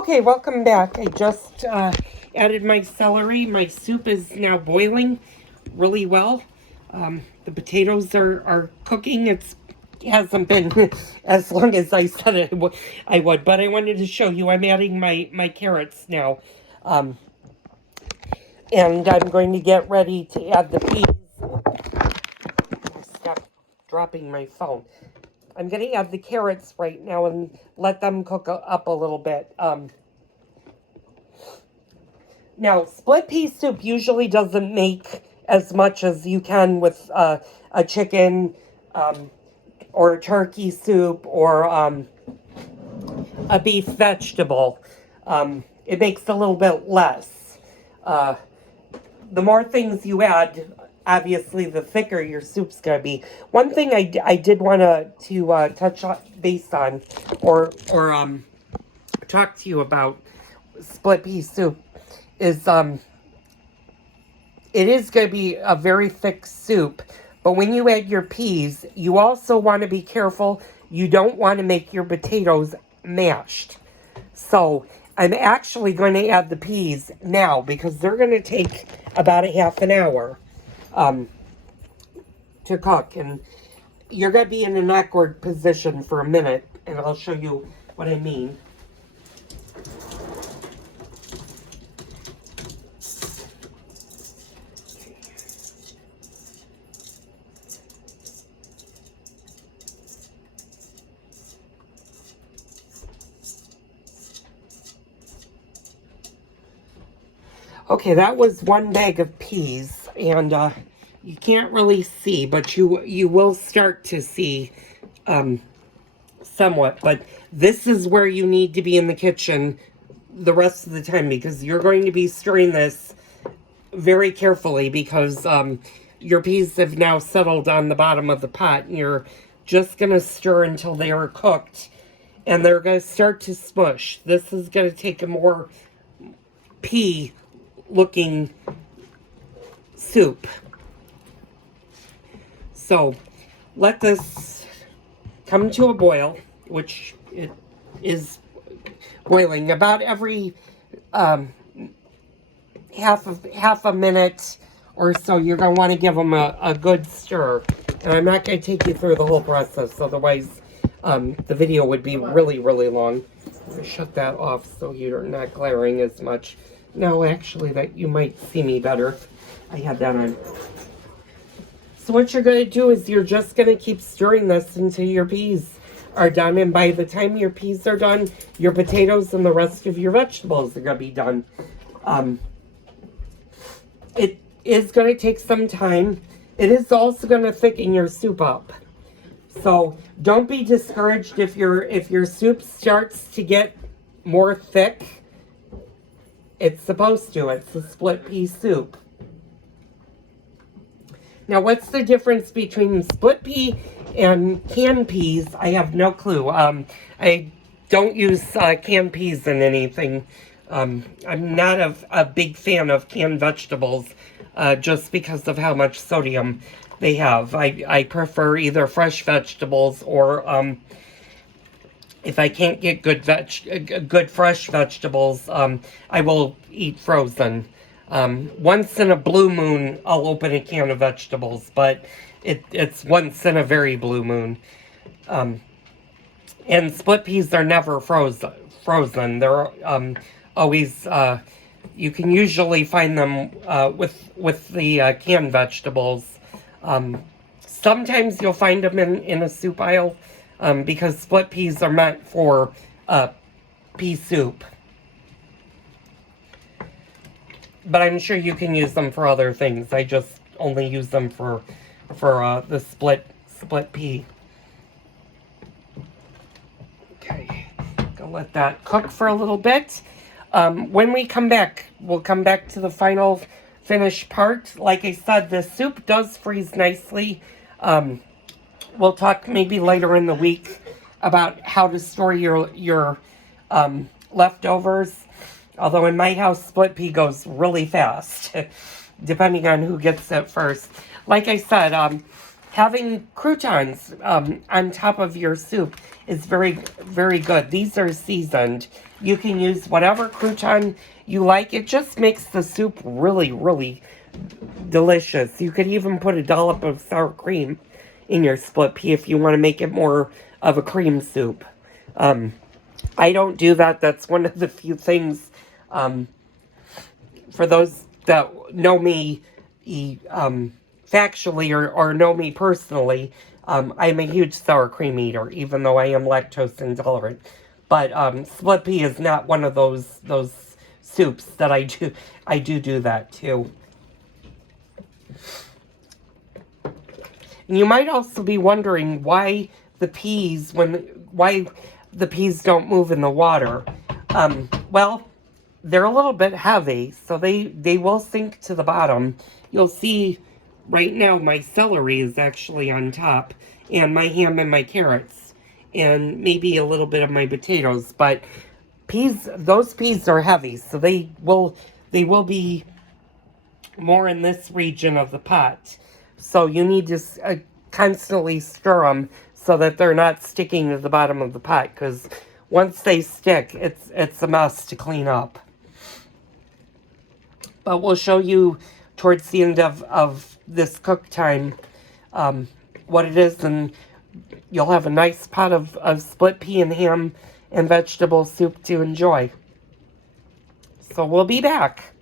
Okay, welcome back. I just added my celery. My soup is now boiling really well. The potatoes are cooking. It hasn't been as long as I said I would, but I wanted to show you I'm adding my carrots now. Um, and I'm going to get ready to add the peas. Stop dropping my phone. I'm going to add the carrots right now and let them cook up a little bit. Now, split pea soup usually doesn't make as much as you can with a chicken or a turkey soup or a beef vegetable. It makes a little bit less. The more things you add, obviously, the thicker your soup's going to be. One thing I did want to touch base on or talk to you about split pea soup is it is going to be a very thick soup, but when you add your peas, you also want to be careful. You don't want to make your potatoes mashed. So I'm actually going to add the peas now because they're going to take about a half an hour to cook, and you're going to be in an awkward position for a minute, and I'll show you what I mean. Okay, that was one bag of peas, and you can't really see, but you will start to see somewhat. But this is where you need to be in the kitchen the rest of the time because you're going to be stirring this very carefully because your peas have now settled on the bottom of the pot, and you're just going to stir until they are cooked, and they're going to start to smush. This is going to take a more pea looking soup. So let this come to a boil, which it is boiling about every half a minute or so. You're going to want to give them a good stir. And I'm not going to take you through the whole process, otherwise the video would be really, really long. I'm going to shut that off so you're not glaring as much. No, actually, that you might see me better. I had that on. So what you're going to do is you're just going to keep stirring this until your peas are done. And by the time your peas are done, your potatoes and the rest of your vegetables are going to be done. It is going to take some time. It is also going to thicken your soup up. So don't be discouraged if your soup starts to get more thick. It's supposed to. It's a split pea soup. Now, what's the difference between split pea and canned peas? I have no clue. I don't use canned peas in anything. I'm not a big fan of canned vegetables just because of how much sodium they have. I prefer either fresh vegetables or if I can't get good fresh vegetables, I will eat frozen. Once in a blue moon, I'll open a can of vegetables, but it's once in a very blue moon. And split peas are never frozen. They're always, you can usually find them with the canned vegetables. Sometimes you'll find them in a soup aisle. Because split peas are meant for pea soup. But I'm sure you can use them for other things. I just only use them for the split pea. Okay, go let that cook for a little bit. When we come back, we'll come back to the final finished part. Like I said, the soup does freeze nicely. We'll talk maybe later in the week about how to store your leftovers. Although in my house, split pea goes really fast, depending on who gets it first. Like I said, having croutons on top of your soup is very, very good. These are seasoned. You can use whatever crouton you like. It just makes the soup really, really delicious. You could even put a dollop of sour cream in your split pea if you want to make it more of a cream soup. I don't do that. That's one of the few things, for those that know me factually or know me personally, I'm a huge sour cream eater, even though I am lactose intolerant. But split pea is not one of those soups that I do. I do that too. And you might also be wondering why the peas don't move in the water. Well, they're a little bit heavy, so they will sink to the bottom. You'll see right now my celery is actually on top, and my ham and my carrots, and maybe a little bit of my potatoes. But those peas are heavy, so they will be more in this region of the pot. So you need to constantly stir them so that they're not sticking to the bottom of the pot, because once they stick, it's a mess to clean up. But we'll show you towards the end of this cook time what it is, and you'll have a nice pot of split pea and ham and vegetable soup to enjoy. So we'll be back.